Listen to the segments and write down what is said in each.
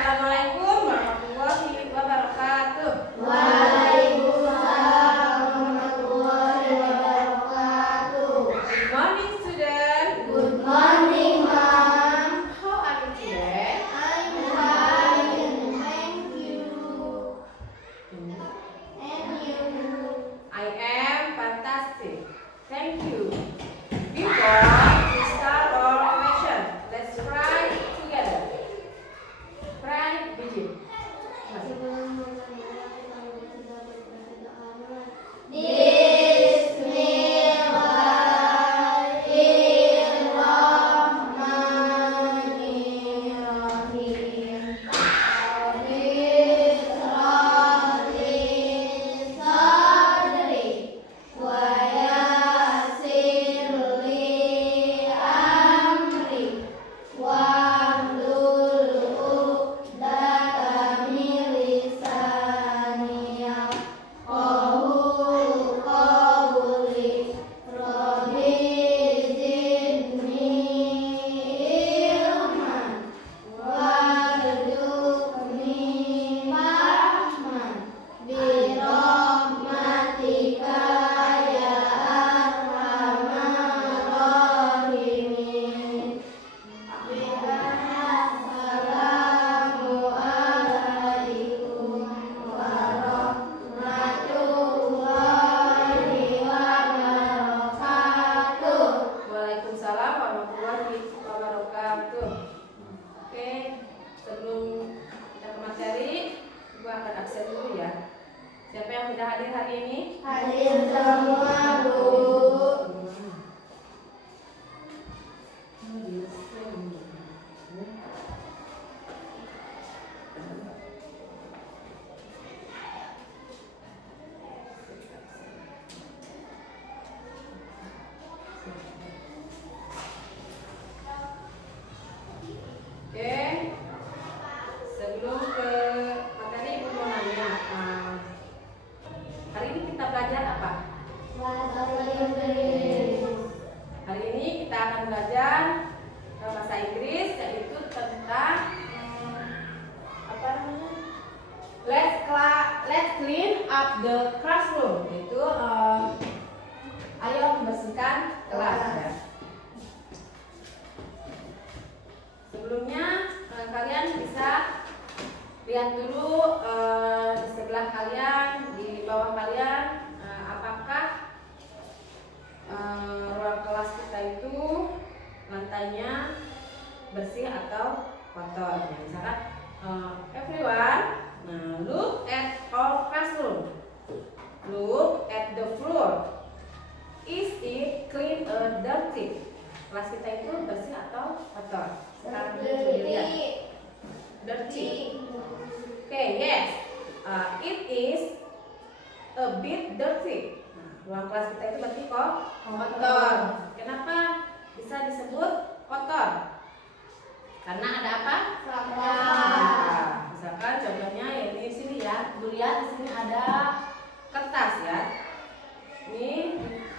Assalamualaikum warahmatullahi wabarakatuh. Waalaikumsalam warahmatullahi wabarakatuh. Good morning, student. Good morning, Mom. How are you today? I'm fine. Thank you. And you? I am fantastic. Thank you. Before we start our lesson, let's pray together. Pray begin. Bismillahirrahmanirrahim. Sadri wa yassir li amri wahlul 'uqdatam min lisani yafqahu qawli. Rabbi zidni ilman warzuqni fahman birahmatika ya arhamar rahimin. Assalamualaikum warahmatullahi wabarakatuh. Waalaikumsalam warahmatullahi wabarakatuh. Oke, sebelum kita ke materi, gua akan absen dulu ya. Siapa yang sudah hadir hari ini? Hadir semua, Bu. Oke, sebelum ke materi, ibu mau nanya, hari ini kita belajar apa? Bahasa Inggris. Hari ini kita akan belajar bahasa Inggris, yaitu tentang apa namanya? Let's clean up the classroom. Itu ayo membersihkan kelas ya. Sebelumnya kalian bisa lihat dulu di sebelah kalian, di bawah kalian, apakah ruang kelas kita itu lantainya bersih atau kotor. Nah, misalkan everyone, look at our classroom, look at the floor. Is it clean or dirty? Kelas kita itu bersih atau kotor? Sekarang kita coba lihat. Dirty. Okay, yes. It is a bit dirty. Nah, ruang kelas kita itu berarti kok kotor. Kenapa bisa disebut kotor? Karena ada apa? Sampah. Misalkan contohnya ya di sini ya. Bu lihat di sini ada kertas ya. Ini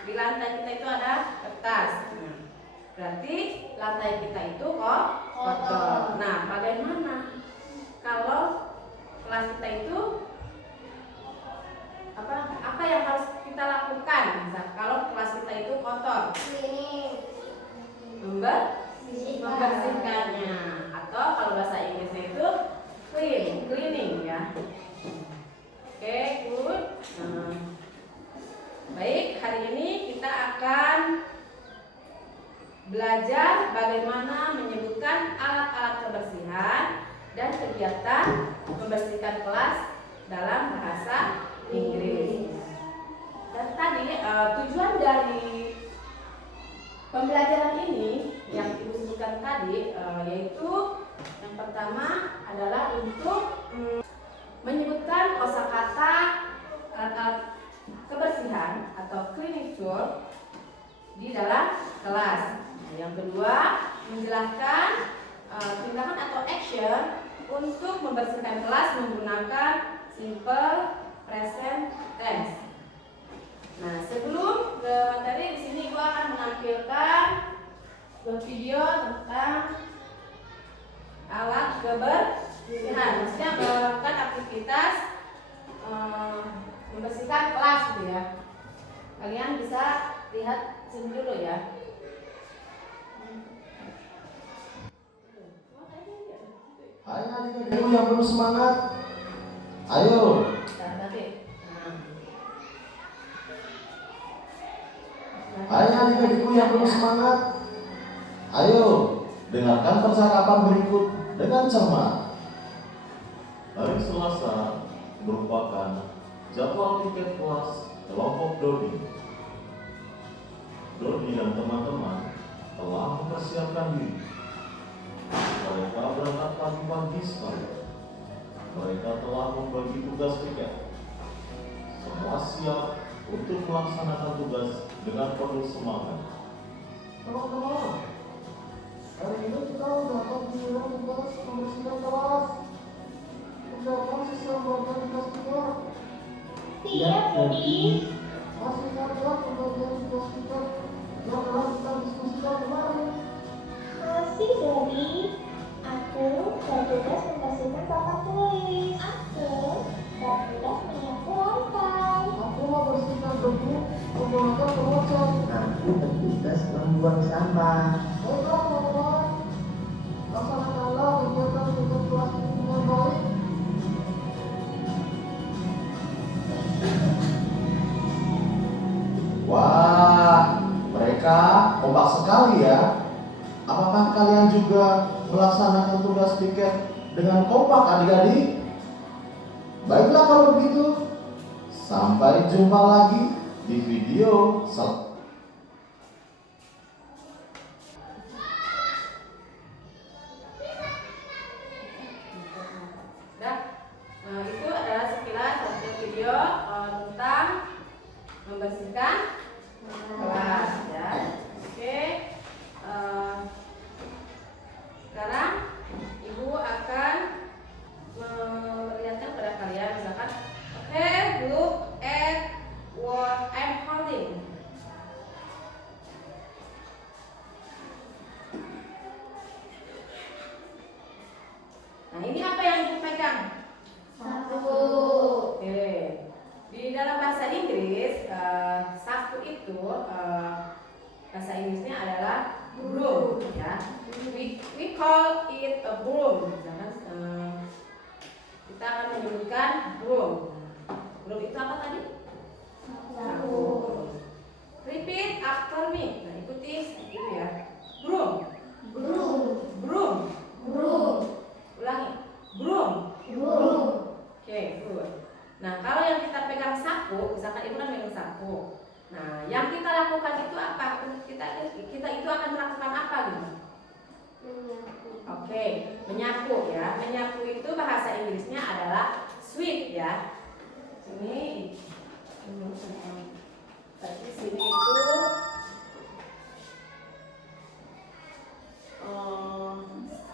di lantai kita itu ada kertas. Nah, berarti lantai kita itu kok kotor. Nah, bagaimana kalau kelas kita itu apa yang harus kita lakukan? Misal kalau kelas kita itu kotor, membersihkannya, atau kalau bahasa Inggrisnya itu cleaning ya. Oke, good. Baik, hari ini kita akan belajar bagaimana menyebutkan alat-alat kebersihan dan kegiatan membersihkan kelas dalam bahasa Inggris. Dan tadi tujuan dari pembelajaran ini yang ibu sebutkan tadi yaitu yang pertama adalah untuk menyebutkan kosakata alat-alat kebersihan atau cleaning tool di dalam kelas. Yang kedua, menjelaskan tindakan atau action untuk membersihkan kelas menggunakan simple present tense. Nah, sebelum ke materi, di sini gua akan menampilkan video tentang alat kebersihan. Maksudnya melakukan aktivitas membersihkan kelas gitu ya. Kalian bisa lihat sini dulu ya. Hai adik-adikku yang penuh semangat. Ayo. Hai adik-adikku yang penuh semangat. Ayo, dengarkan percakapan berikut dengan cermat. Hari Selasa merupakan jadwal tiket kelas kelompok Dodi. Dodi dan teman-teman telah mempersiapkan diri. Mereka berangkat pagi-pagi sekali. Mereka telah membagi tugas tiket. Semua siap untuk melaksanakan tugas dengan penuh semangat. Teman-teman, hari ini kita dapat giliran tugas pembersihan kelas. Siapa sisa membagian tugas kita? Siap, Dodi. Masih ingatkah pembagian tugas kita yang telah kita diskusikan kemarin? Masih, Dodi. Aku bertugas membersihkan papan tulis. Aku bertugas menyapu lantai. Aku membersihkan debu menggunakan pengocor. Aku bertugas membuang sampah. Baiklah teman-teman, laksanakanlah kegiatan tugas kelas ini dengan baik. Wah, mereka kompak sekali ya. Apakah kalian juga melaksanakan tugas piket dengan kompak adik-adik? Baiklah kalau begitu, sampai jumpa lagi di video selanjutnya. Itu adalah sekilas hasil video tentang membersihkan kelas ya. Oke. Sekarang ibu akan memperlihatkan pada kalian misalkan, oke, look at what I'm holding. Nah, ini apa yang ibu pegang? Sapu. Oke. Di dalam bahasa Inggris, sapu itu bahasa Inggrisnya adalah broom ya. We call it a broom. Misalkan kita akan menyebutkan broom. Broom itu apa tadi? Sapu. Repeat after me. Nah, ikuti itu ya. Broom. Broom. Broom. Broom. Ulangi. Broom. Broom. Oke, good. Nah, kalau yang kita pegang sapu, misalkan ibu kan pegang sapu. Nah, yang kita lakukan itu apa? Kita itu akan melakukan apa gitu? Oke, menyapu ya. Menyapu itu bahasa Inggrisnya adalah sweep ya. Sini, tadi sini itu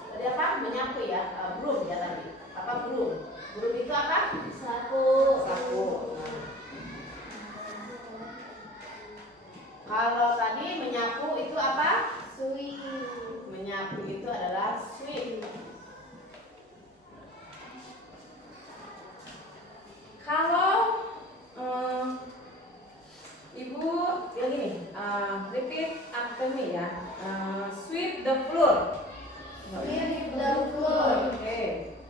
tadi apa? Menyapu ya, broom ya tadi. Apa broom? Broom itu apa? Sapu. Sapu. Nah. Kalau tadi menyapu itu apa? Sweep. Menyapu itu adalah sweep. Kalau ibu yang ini, repeat after me ya. Sweep the floor. Sweep the floor. Oke,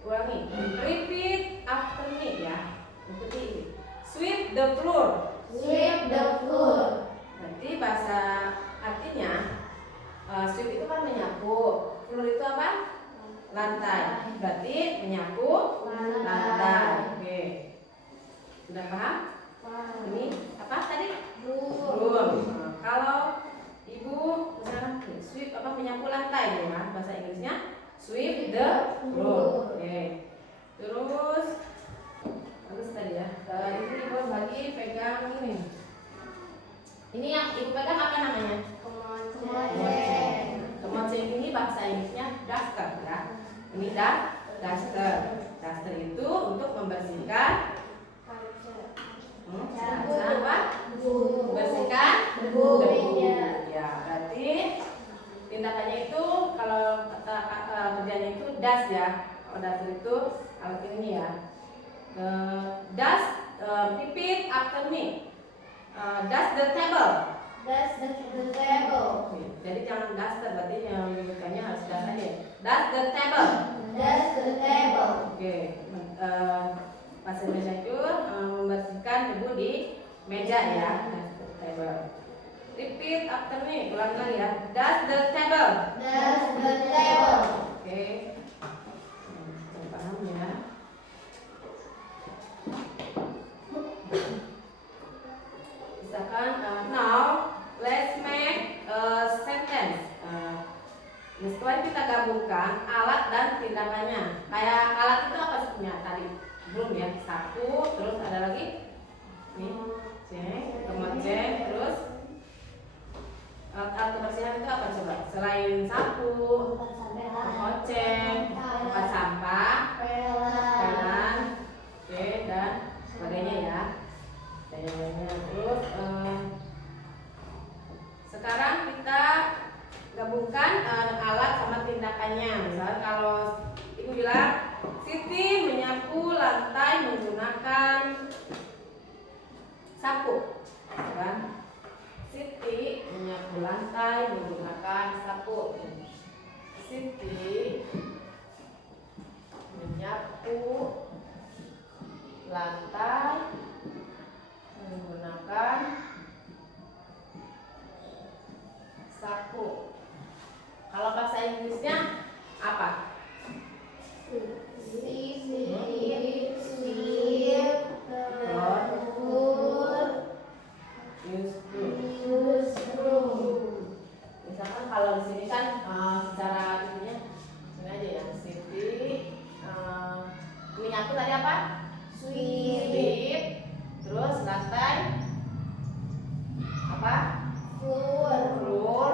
ulangi. Repeat after me ya. Ikuti ini. Sweep the floor. Sweep the floor. Berarti bahasa artinya sweep itu kan menyapu, floor itu apa? Lantai. Berarti menyapu lantai. Oke. Sudah paham? Ini apa tadi? Broom. Nah, kalau ibu misalnya sweep apa menyapu lantai ya, bahasa Inggrisnya sweep the floor. Oke. Terus tadi ya. Ini ibu lagi pegang ini. Ini yang ibu pegang apa namanya? Kemoceng ini bahasa Inggrisnya duster ya. Ini duster. Duster itu untuk membersihkan apa? Membersihkan Debu. Ya, berarti tindakannya itu kalau kata kerjanya itu does ya. Kalau does itu alat ini ya. Does repeat after me. Does the table. Does the table. Jadi jangan duster, berarti yang menyebutkannya harus does aja. Does the table. Does the table. Oke. Bahasa Indonesia itu membersihkan debu di meja ya. Does the table. Repeat after me. Ulang lagi ya. Does the table. Does the table. Oke. Paham ya. Misalkan now let's make a sentence. Setelah kita gabungkan alat dan tindakannya. Kayak alat itu apa sebenarnya tadi? Belum ya. Sapu, terus ada lagi nih, cek, terus alat kebersihan itu apa coba? Selain sapu, oceng, tempat sampah, pelan, oke, dan sebagainya ya. Dan yang lainnya. Terus sekarang kita gabungkan alat sama tindakannya. Misalnya kalau ibu bilang Siti menyapu lantai menggunakan sapu, kan? Siti menyapu lantai menggunakan sapu. Siti menyapu lantai menggunakan sapu. Kalau bahasa Inggrisnya apa? Sweep use broom. Misalkan kalau di sini kan secara ininya ini aja ya. Siti menyapu tadi apa? Sweep. Terus lantai apa? Floor.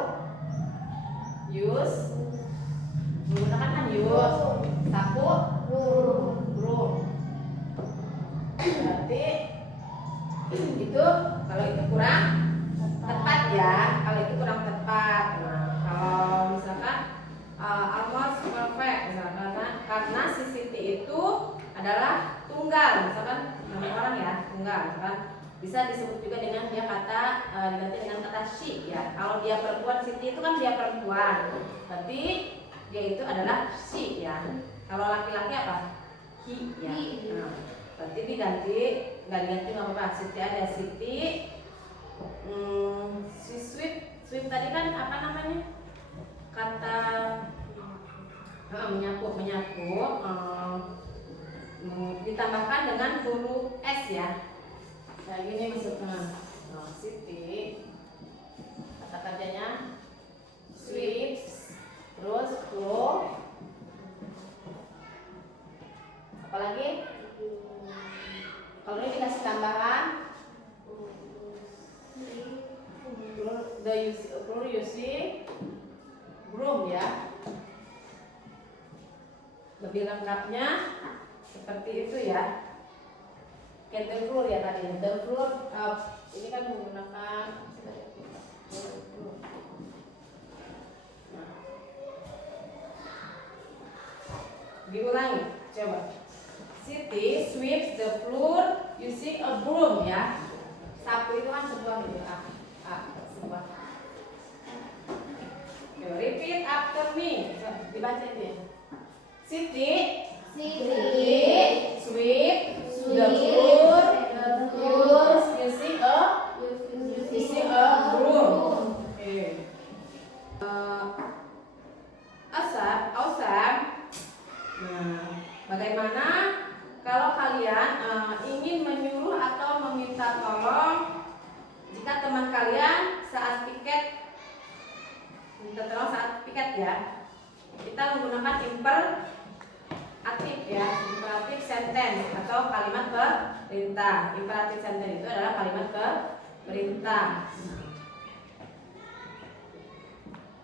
Use. Menggunakan kan use. Sapu. Broom. Berarti itu kalau itu kurang tepat ya. Kalau itu kurang tepat. Nah, kalau misalkan almost perfect misalkan karena si Siti itu adalah tunggal, misalkan nama orang ya tunggal, misalkan bisa disebut juga dengan dia kata diganti dengan kata she ya. Kalau dia perempuan, Siti itu kan dia perempuan, berarti dia itu adalah she ya. Kalau laki-laki apa? He ya. Nah, berarti diganti, nggak diganti nggak apa-apa. Siti ada Siti. Si sweep tadi kan apa namanya? Kata menyapu ditambahkan dengan huruf S ya. Kayak gini maksudnya. Siti kata kerjanya sweeps, terus floor, apalagi kalau ini dikasih tambahan floor using broom ya. Lebih lengkapnya seperti itu ya. Kayak the floor ya tadi. The floor ini kan menggunakan diulangi coba. Siti sweeps the floor using a broom ya. Sapu itu kan sebuah gitu. Sebuah. Repeat after me. Dibaca dia. Siti sweep the floor using a broom. Okay. Awesome. Nah, bagaimana kalau kalian ingin menyuruh atau meminta tolong jika teman kalian saat piket, minta tolong saat piket ya, kita menggunakan imperatif ya, imperatif sentence atau kalimat perintah. Imperatif sentence itu adalah kalimat perintah.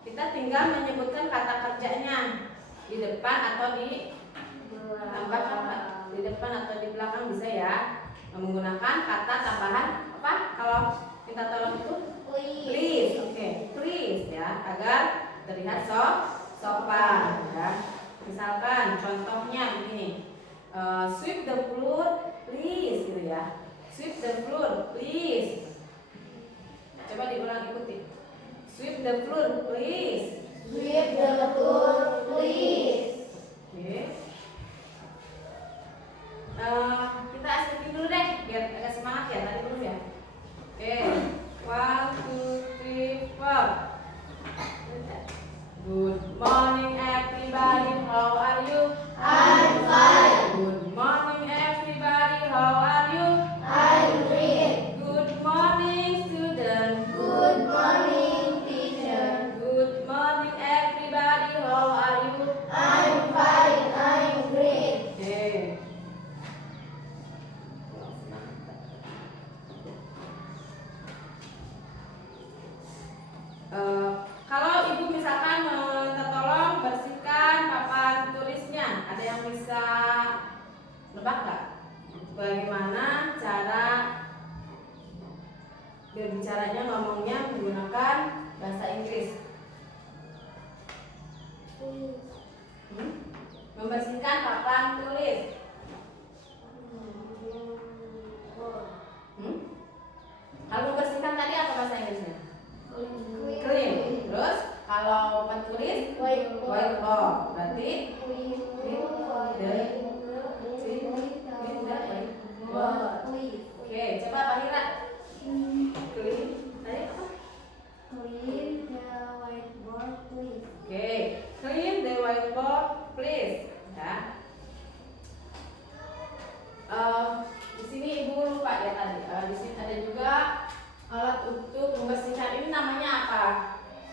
Kita tinggal menyebutkan kata kerjanya di depan atau di depan atau di belakang bisa ya, menggunakan kata tambahan apa kalau minta tolong itu please. Oke, please ya, agar terlihat sopan ya. Misalkan contohnya begini, sweep the floor please gitu ya. Sweep the floor please. Coba diulang, ikuti. Sweep the floor please. Sweep the floor, please. Oke. Kita asliin dulu deh biar agak semangat ya tadi belum ya. Oke. 1, 2, 3, 4. Good morning everybody, how are you? I'm fine. Good morning everybody, how are you? I'm great. Good morning student. Good morning, teacher. Good morning everybody, how are you? I'm fine. I'm great. Oke. Kalau ibu misalkan minta tolong bersihkan papan tulisnya, ada yang bisa nebak nggak? Bagaimana cara berbicaranya, ngomongnya menggunakan bahasa Inggris? Membersihkan papan tulis. Kalau membersihkan tadi apa bahasa Inggrisnya? Clean. Terus kalau papan tulis whiteboard. Berarti oke, coba Pak Hira. Clean. Tadi apa? Oke, clean the whiteboard please. Ya. Di sini ibu lupa ya tadi. Di sini ada juga alat untuk membersihkan. Ini namanya apa?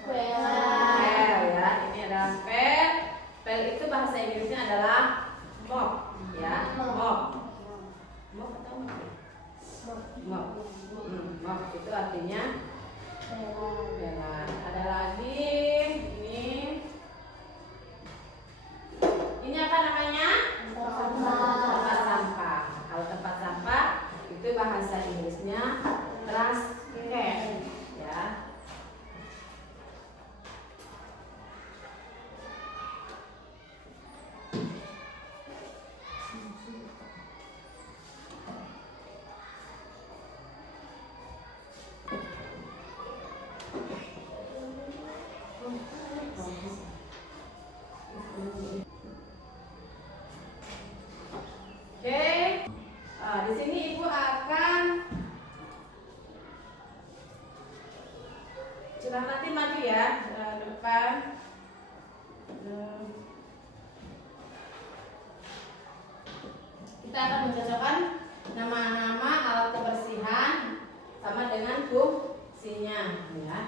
Pel ya. Ini adalah pel. Pel itu bahasa Inggrisnya adalah mop ya. Mop. Mop atau mop? Mop. Mop itu artinya pelan. Ada lagi ini apa namanya? Tempat sampah. Kalau tempat sampah itu bahasa Inggrisnya trash can ya. Oke, di sini ibu akan sudah nanti maju ya ke depan. Kita akan mencocokkan nama-nama alat kebersihan sama dengan fungsinya ya.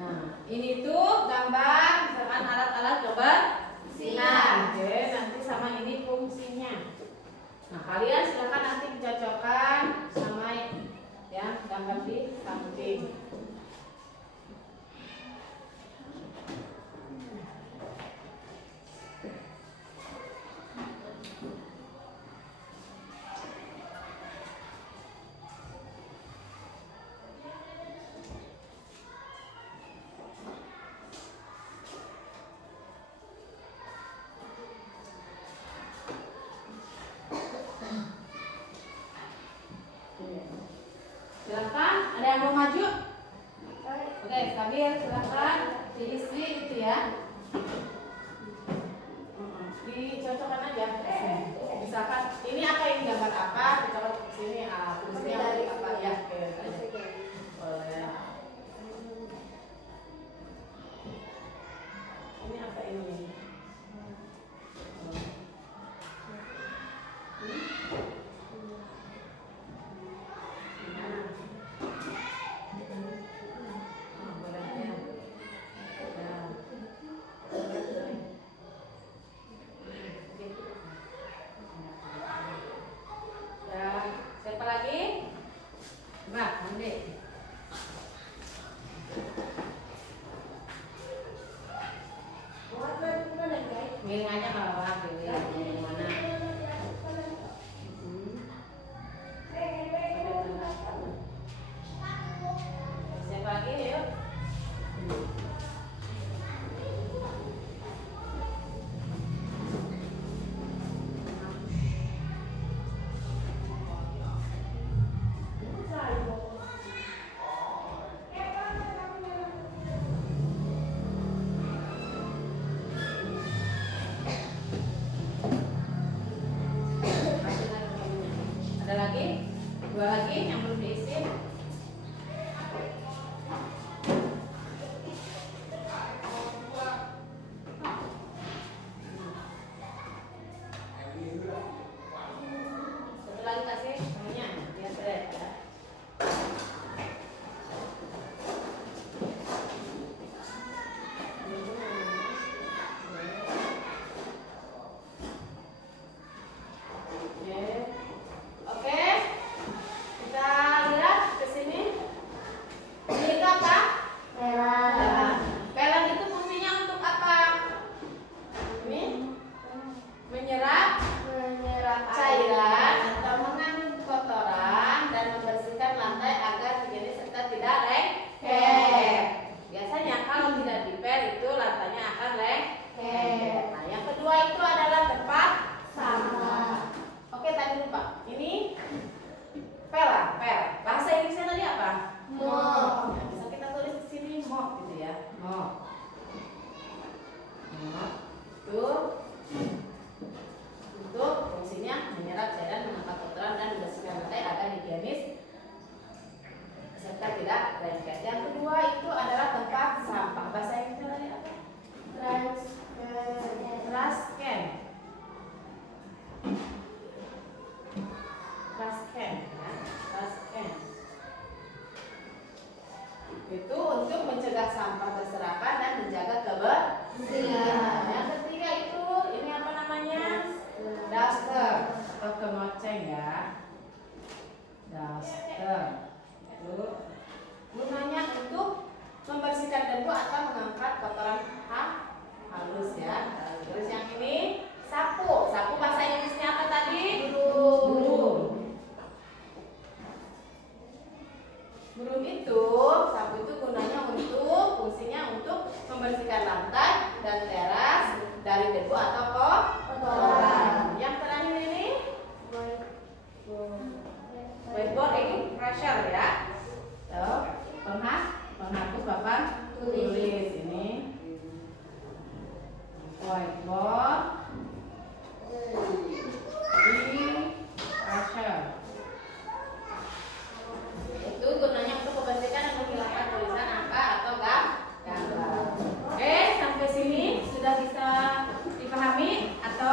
Nah, ini tuh gambar misalkan alat-alat kebersihan. Oke, nanti sama ini fungsinya. Nah, kalian silakan nanti dicocokkan sama yang gambar di samping. Silakan, ada yang mau maju?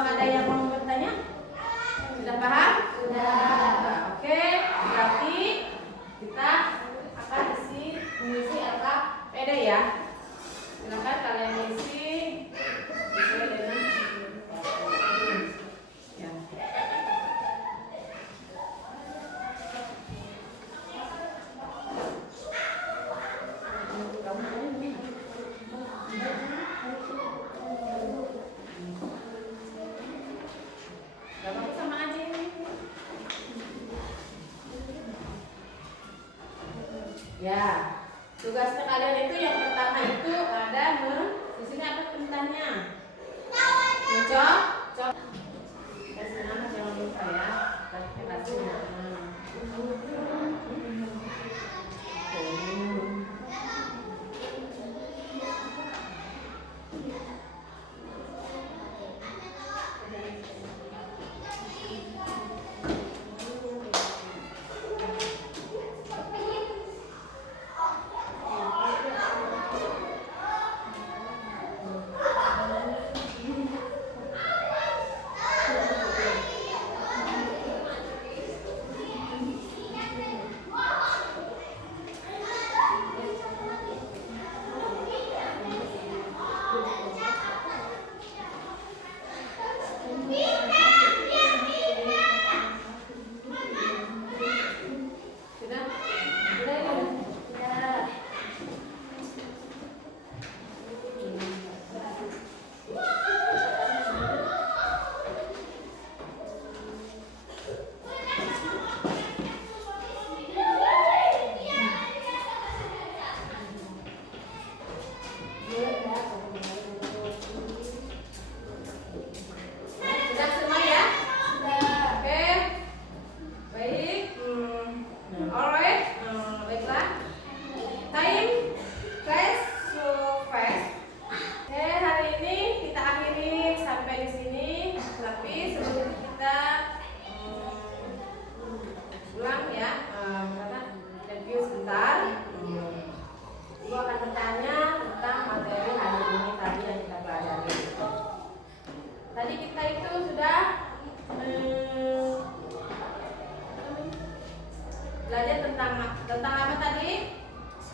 ada yang mau bertanya? Sudah paham? Sudah. Oke, berarti kita akan mengisi LKPD ya. Silakan kalian isi sesuai dengan ya. Gambar sama aja ini. Ya, tugasnya kalian itu yang pertama itu ada di sini apa perintahnya? Mencok, kasih nama jangan lupa ya. Kasih nama. Sudah? Sudah ya? Sudah semua ya? Oke. Baik. Alright. Baiklah. Time flies so fast. Oke, hari ini kita akhiri sampai di sini. Tapi sebelum kita ulang ya, karena review sebentar. Ibu akan bertanya tentang materi hari ini tadi yang kita pelajari. Tadi kita itu sudah belajar tentang apa tadi?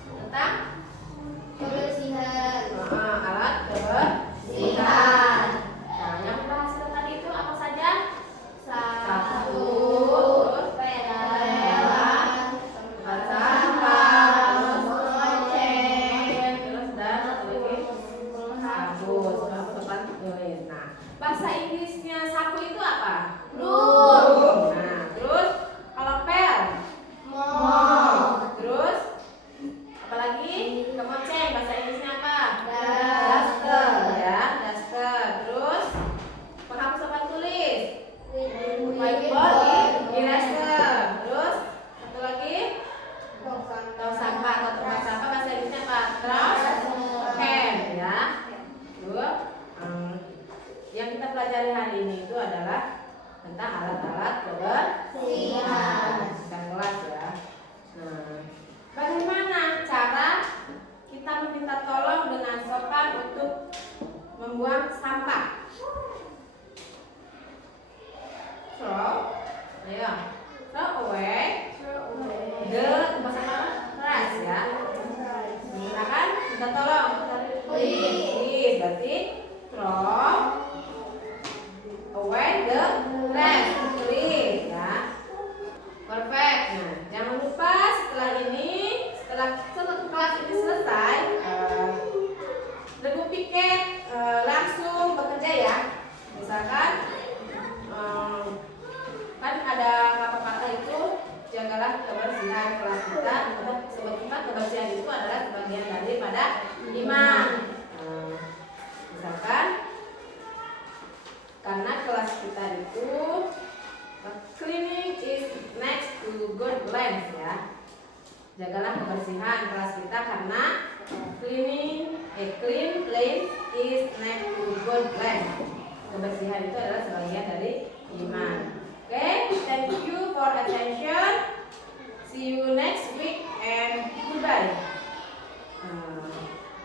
Tentang Kebersihan. alat kebersihan. Nah, yang kita hasilkan tadi itu apa saja? Satu. Terus Pelan. tempat sampah, Goceng. terus dan satu lagi sapu. Sapu tempat tulis. Nah, bahasa Inggrisnya sapu itu apa? Broom. Nah, terus kalau pel, Mop. terus apalagi kemoceng bahasa Inggrisnya apa? Duster. Ya, duster. Terus penghapus papan tulis, whiteboard, eraser. Terus satu lagi tong sampah atau tempat sampah bahasa Inggrisnya apa? Trash can ya. Terus yang kita pelajari hari ini itu adalah tentang alat-alat kebersihan. Kita kelas ya. Nah, bagaimana cara kita meminta tolong dengan sopan untuk membuang sampah? Throw, ayo, throw away the tempat sampah trash ya. Menggunakan minta tolong. Please, berarti throw away the trash, please ya. Perfect. Nah, jangan lupa setelah kelas ini selesai, Regu Piket langsung bekerja ya. Misalkan kan ada kata-kata itu, jagalah kebersihan kelas kita. Sebetulnya kebersihan itu adalah sebagian daripada iman. Misalkan karena kelas kita itu cleaning is next to good length ya. Jagalah kebersihan kelas kita karena clean length is next to good length. Kebersihan itu adalah sebagian dari iman. Oke, thank you for attention. See you next week and goodbye.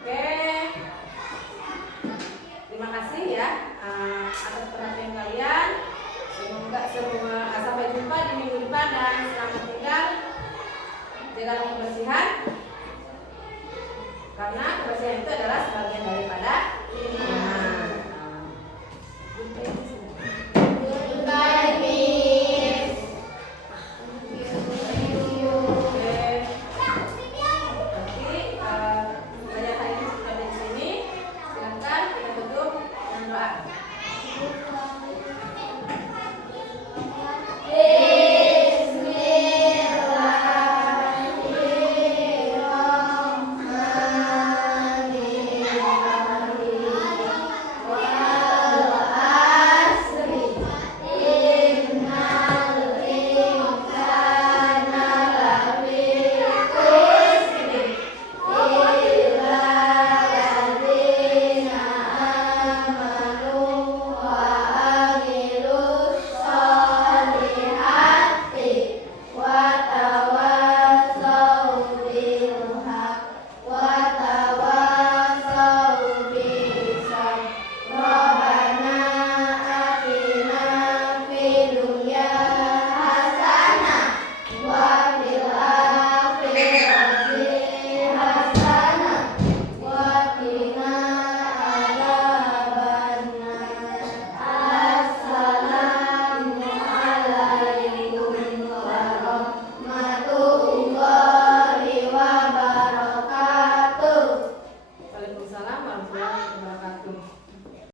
Oke. Terima kasih ya atas perhatian menjaga kebersihan karena kebersihan itu adalah sebagian daripada